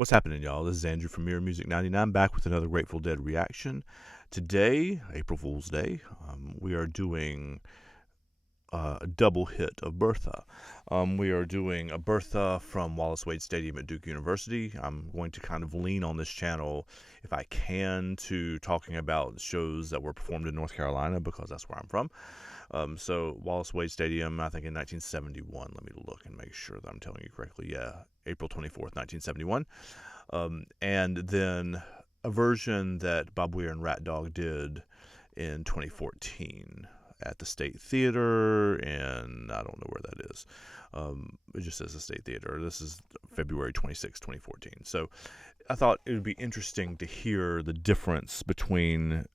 What's happening, y'all? This is Andrew from Mirror Music 99, back with another Grateful Dead reaction. Today, April Fool's Day, we are doing a double hit of Bertha. We are doing a Bertha from Wallace Wade Stadium at Duke University. I'm going to kind of lean on this channel, if I can, to talking about shows that were performed in North Carolina, because that's where I'm from. So Wallace Wade Stadium, I think in 1971. Let me look and make sure that I'm telling you correctly. Yeah, April 24th, 1971. And then a version that Bob Weir and Ratdog did in 2014 at the State Theater, and I don't know where that is. It just says the State Theater. This is February 26, 2014. So I thought it would be interesting to hear the difference between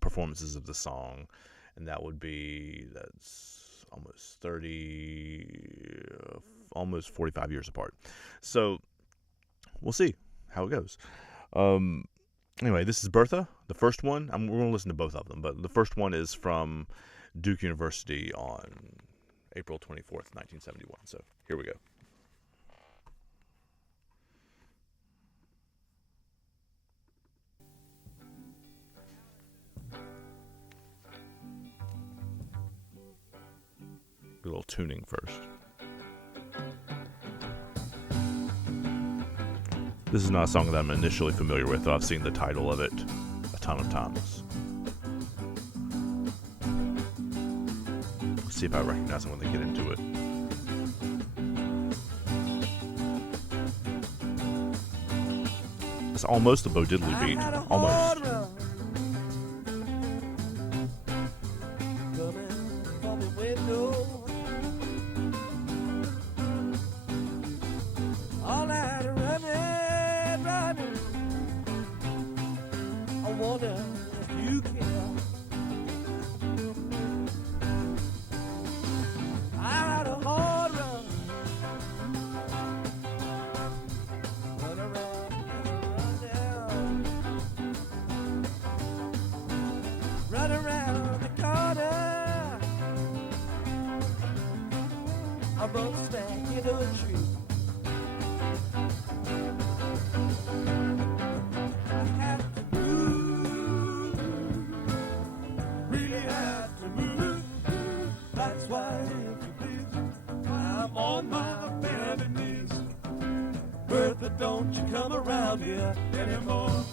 performances of the song, and that's almost 45 years apart. So we'll see how it goes. Anyway, this is Bertha, the first one. We're going to listen to both of them, but the first one is from Duke University on April 24th, 1971. So here we go. A little tuning first. This is not a song that I'm initially familiar with, though I've seen the title of it a ton of times. Let's see if I recognize it when they get into it. It's almost a Bo Diddley beat. Almost. Wonder if you care. I had a hard run around, run down, run around the corner. I run smack into a tree. On my bended knees, Bertha, don't you come around here anymore.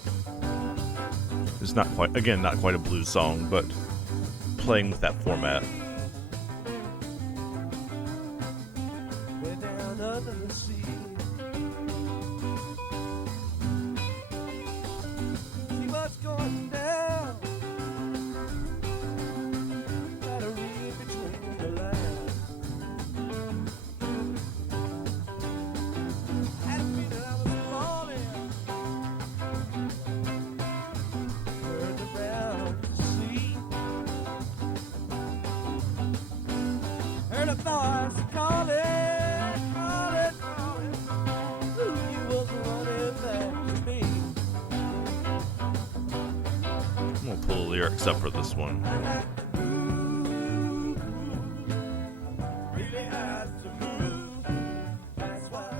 It's not quite a blues song, but playing with that format. Way down under the sea. See what's going down. Try to read between the lines. Heard a voice calling. Ooh, you was running back to me. I'm gonna pull the lyrics up for this one. Really had to move. That's why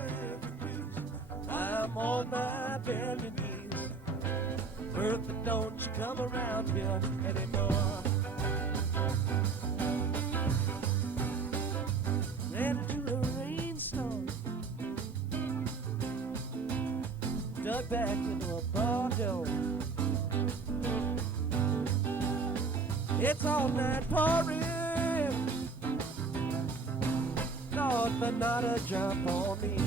I'm on my bended knees. Bertha, don't you come around here anymore. Into a rainstorm, dug back into a bar door. It's all night pouring, Lord, but not a jump on me.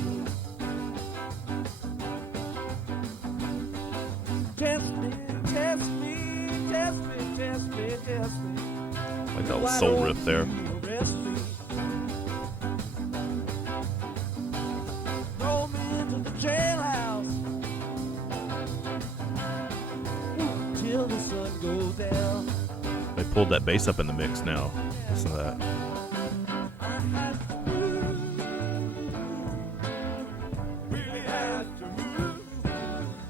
Test me, test me, test me, test me, test me. Like that little soul riff there. Arrest me. Throw me into the jailhouse till the sun goes down. They pulled that bass up in the mix now. Listen to that. I had to move, really had to move.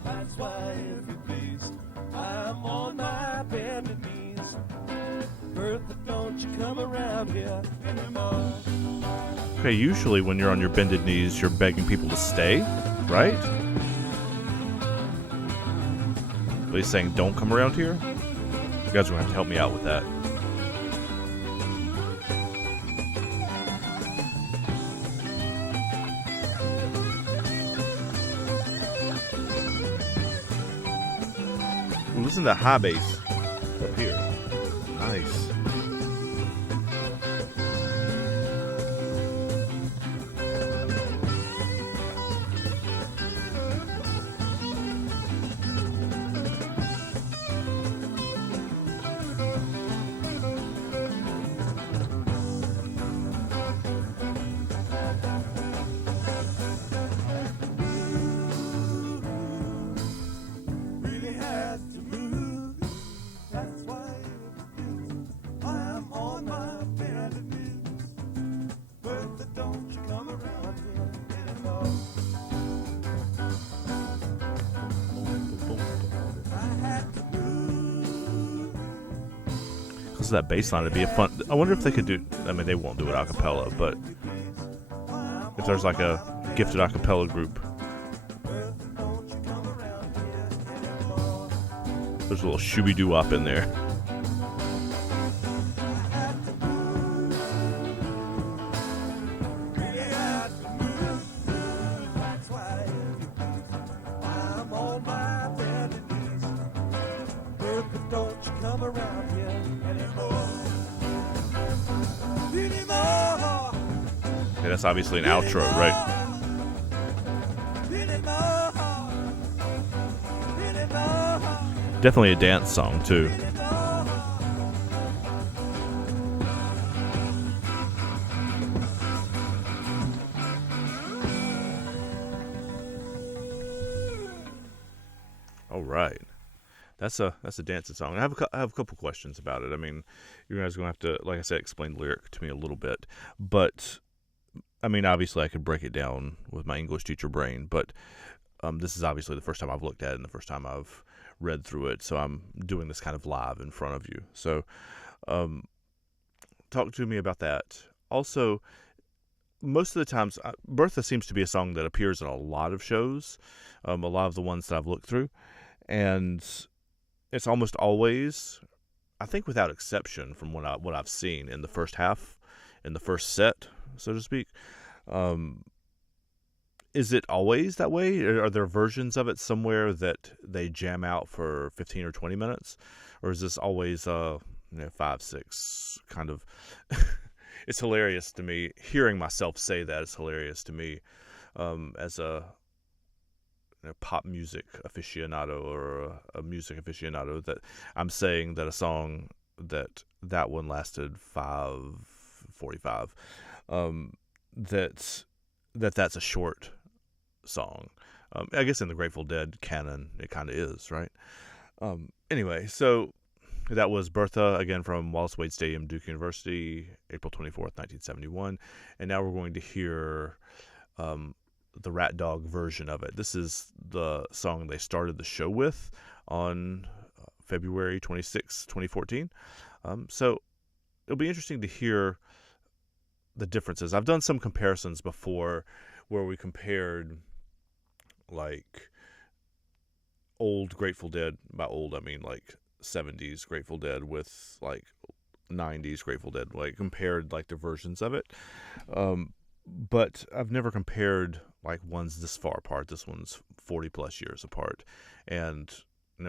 That's why, if you please, I'm on my bended knees. Bertha, don't you come around here anymore. Okay, usually when you're on your bended knees, you're begging people to stay, right? But he's saying, don't come around here? You guys are going to have to help me out with that. Ooh, listen to that high bass up here. Nice. Really had to move. That's why I'm on my bended knees. Bertha, don't you come around here anymore. I had to move. Because of that bass line, it'd be a fun. I wonder if they could do. I mean, they won't do it a cappella, but if there's like a gifted a cappella group, there's a little shooby doo wop in there. I'm on my bended knees. Bertha, don't you come around here anymore. Anymore. Okay, that's obviously an outro, right? Definitely a dance song too. All right, that's a dancing song. I have a couple questions about it. I mean, you guys are gonna have to, like I said, explain the lyric to me a little bit. But I mean, obviously, I could break it down with my English teacher brain. But this is obviously the first time I've looked at it and the first time I've read through it. So I'm doing this kind of live in front of you. So talk to me about that. Also, most of the times, Bertha seems to be a song that appears in a lot of shows, a lot of the ones that I've looked through. And it's almost always, I think without exception from what I've seen in the first half, in the first set, so to speak. Is it always that way? Are there versions of it somewhere that they jam out for 15 or 20 minutes? Or is this always 5, 6 kind of... It's hilarious to me. Hearing myself say that is hilarious to me as a pop music aficionado or a music aficionado, that I'm saying that a song that one lasted 5:45, that's a short song. I guess in the Grateful Dead canon, it kind of is, right? Anyway, so that was Bertha, again from Wallace Wade Stadium, Duke University, April 24th, 1971. And now we're going to hear the Ratdog version of it. This is the song they started the show with on February 26, 2014. So it'll be interesting to hear the differences. I've done some comparisons before where we compared like old Grateful Dead, by old I mean like 70s Grateful Dead with like 90s Grateful Dead, like compared like the versions of it. But I've never compared like ones this far apart. This one's 40 plus years apart. And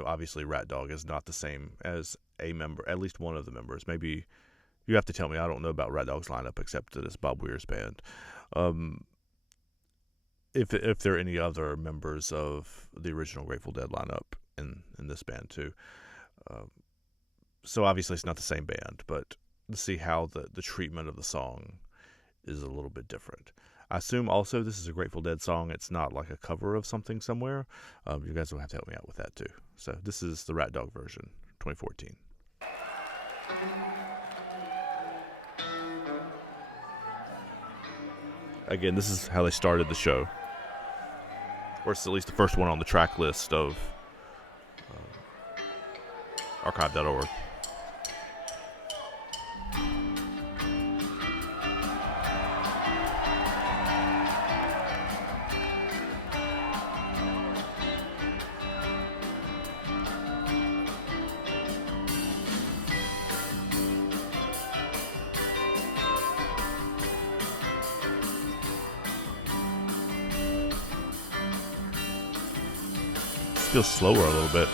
obviously Ratdog is not the same as a member, at least one of the members. Maybe you have to tell me. I don't know about Ratdog's lineup except that it's Bob Weir's band. If there are any other members of the original Grateful Dead lineup in this band too. So obviously it's not the same band, but to see how the treatment of the song is a little bit different. I assume also this is a Grateful Dead song. It's not like a cover of something somewhere. You guys will have to help me out with that too. So this is the Ratdog version, 2014. Again, this is how they started the show. Or it's at least the first one on the track list of archive.org. Feels slower a little bit.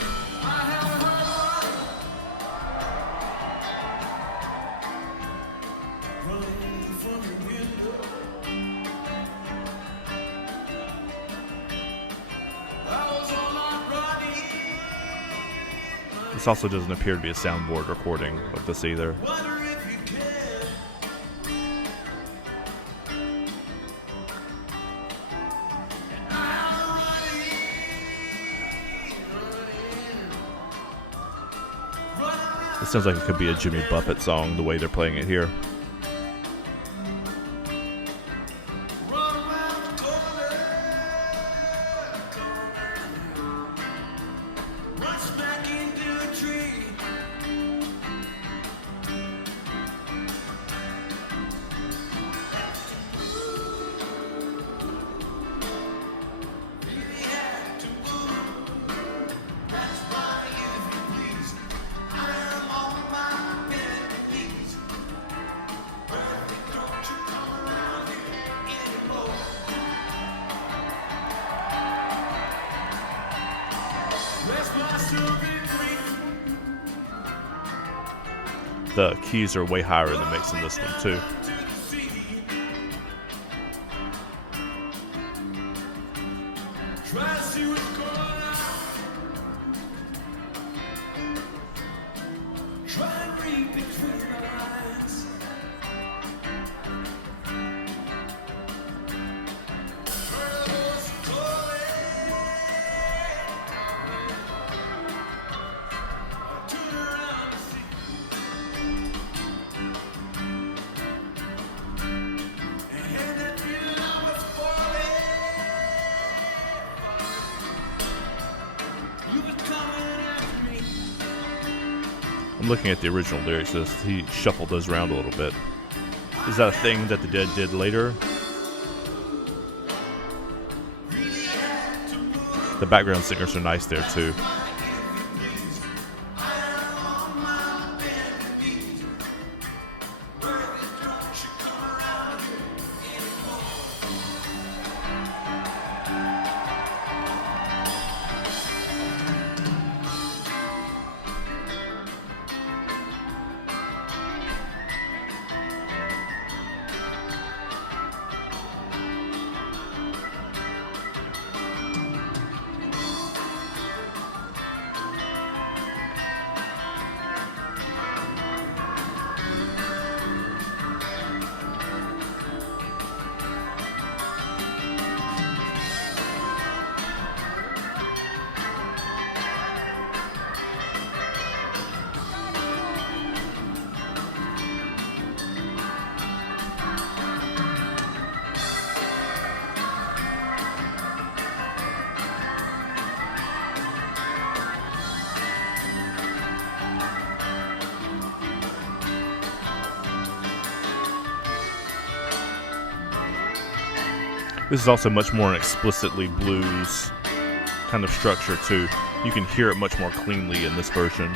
This also doesn't appear to be a soundboard recording of this either. It sounds like it could be a Jimmy Buffett song, the way they're playing it here. The keys are way higher in the mix in this one too. I'm looking at the original lyrics. He shuffled those around a little bit. Is that a thing that the Dead did later? The background singers are nice there too. This is also much more an explicitly blues kind of structure too. You can hear it much more cleanly in this version.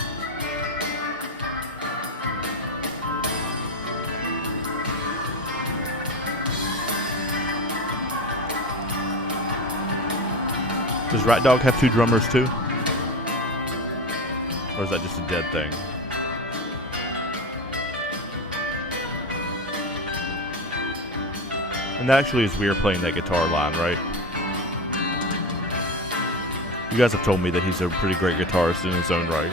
Does Ratdog have two drummers too? Or is that just a Dead thing? And that actually is weird playing that guitar line, right? You guys have told me that he's a pretty great guitarist in his own right.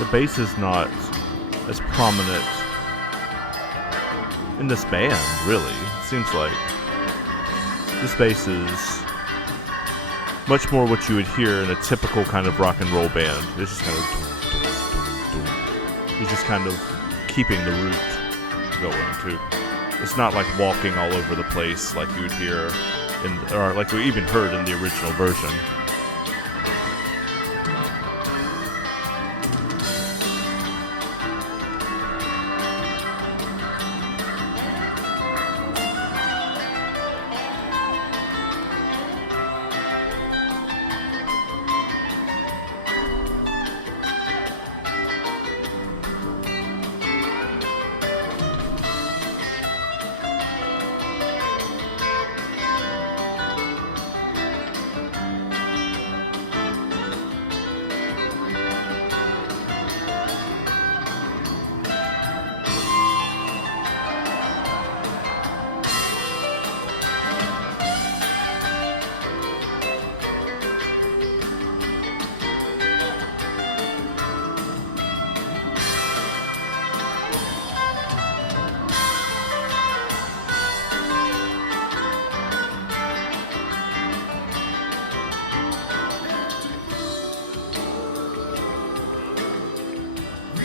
the bass is not as prominent in this band, really. It seems like this bass is much more what you would hear in a typical kind of rock and roll band. It's just kind of he's just kind of keeping the root going too. It's not like walking all over the place like you would hear or like we even heard in the original version.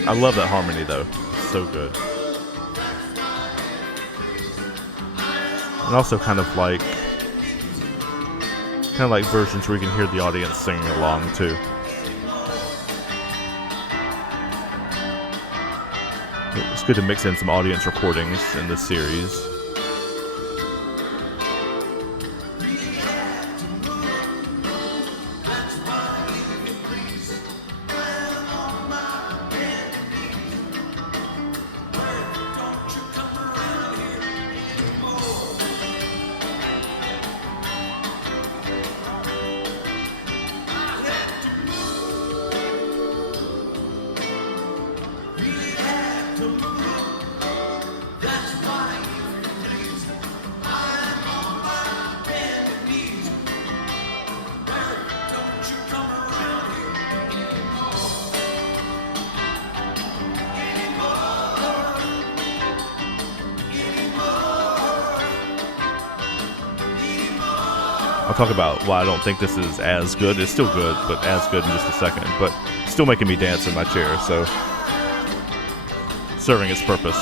I love that harmony though. It's so good. And also kind of like versions where you can hear the audience singing along too. It's good to mix in some audience recordings in this series. I'll talk about why I don't think this is as good. It's still good, but as good in just a second. But still making me dance in my chair, so serving its purpose.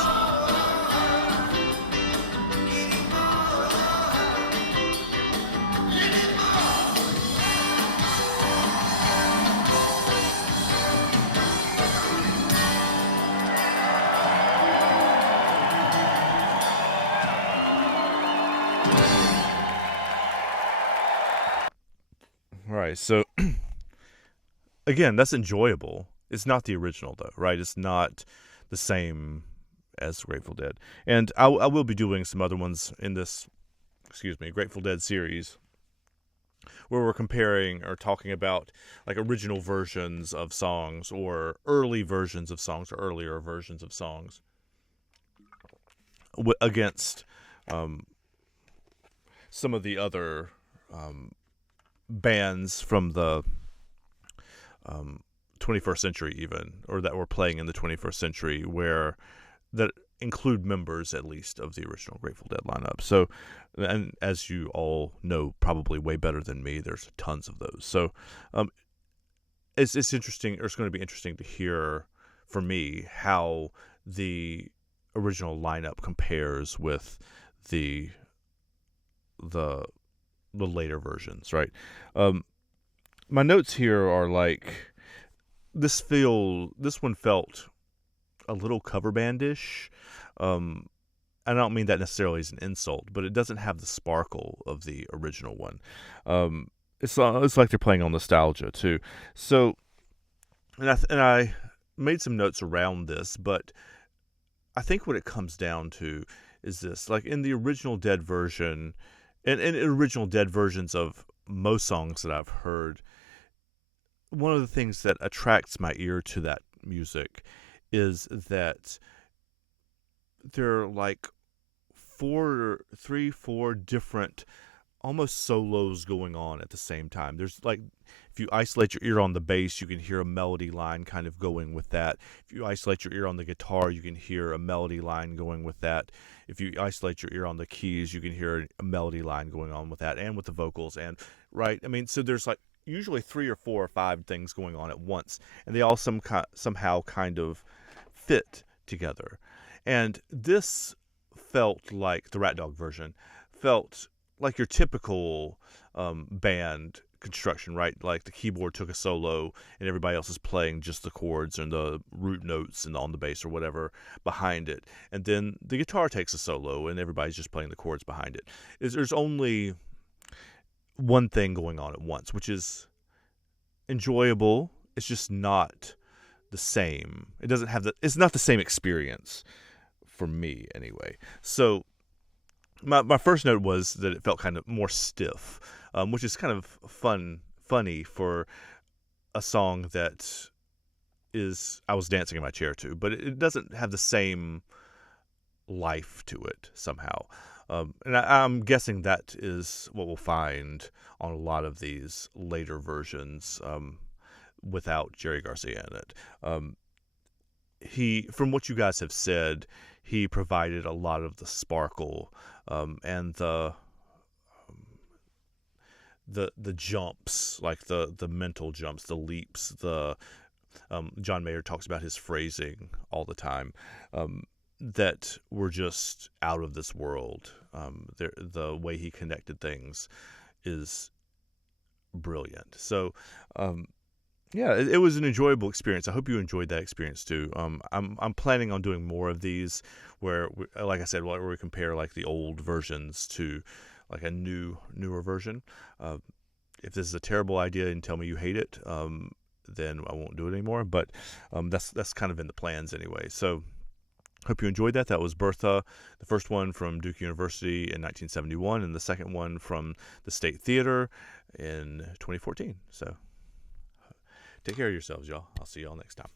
Right, so again, that's enjoyable. It's not the original, though, right? It's not the same as Grateful Dead. And I will be doing some other ones in this, Grateful Dead series, where we're comparing or talking about like original versions of songs or early versions of songs or earlier versions of songs against some of the other bands from the 21st century even, or that were playing in the 21st century, where that include members at least of the original Grateful Dead lineup. So, and as you all know probably way better than me, there's tons of those. So it's interesting, or it's going to be interesting to hear for me how the original lineup compares with the later versions, right? My notes here are like, this one felt a little cover bandish. I don't mean that necessarily as an insult, but it doesn't have the sparkle of the original one. It's like they're playing on nostalgia too. So, and I made some notes around this, but I think what it comes down to is this: like in the original Dead version, and original Dead versions of most songs that I've heard, one of the things that attracts my ear to that music is that there are like four different almost solos going on at the same time. There's like, if you isolate your ear on the bass, you can hear a melody line kind of going with that. If you isolate your ear on the guitar, you can hear a melody line going with that. If you isolate your ear on the keys, you can hear a melody line going on with that, and with the vocals. And right, I mean, so there's like usually 3 or 4 or 5 things going on at once, and they all somehow kind of fit together. And this felt like the Ratdog version felt like your typical band construction, right? Like the keyboard took a solo and everybody else is playing just the chords and the root notes and on the bass or whatever behind it. And then the guitar takes a solo and everybody's just playing the chords behind it. There's only one thing going on at once, which is enjoyable. It's just not the same. It's not the same experience for me anyway. So my first note was that it felt kind of more stiff, which is kind of funny for a song that is I was dancing in my chair to, but it doesn't have the same life to it somehow. And I'm guessing that is what we'll find on a lot of these later versions without Jerry Garcia in it. From what you guys have said, he provided a lot of the sparkle and the jumps, like the mental jumps, the leaps. John Mayer talks about his phrasing all the time, that were just out of this world. The way he connected things is brilliant. So. Yeah, it was an enjoyable experience. I hope you enjoyed that experience too. I'm planning on doing more of these, where, like I said, where we compare like the old versions to like a newer version. If this is a terrible idea and tell me you hate it, then I won't do it anymore. But that's kind of in the plans anyway. So hope you enjoyed that. That was Bertha, the first one from Duke University in 1971, and the second one from the State Theater in 2014. So. Take care of yourselves, y'all. I'll see y'all next time.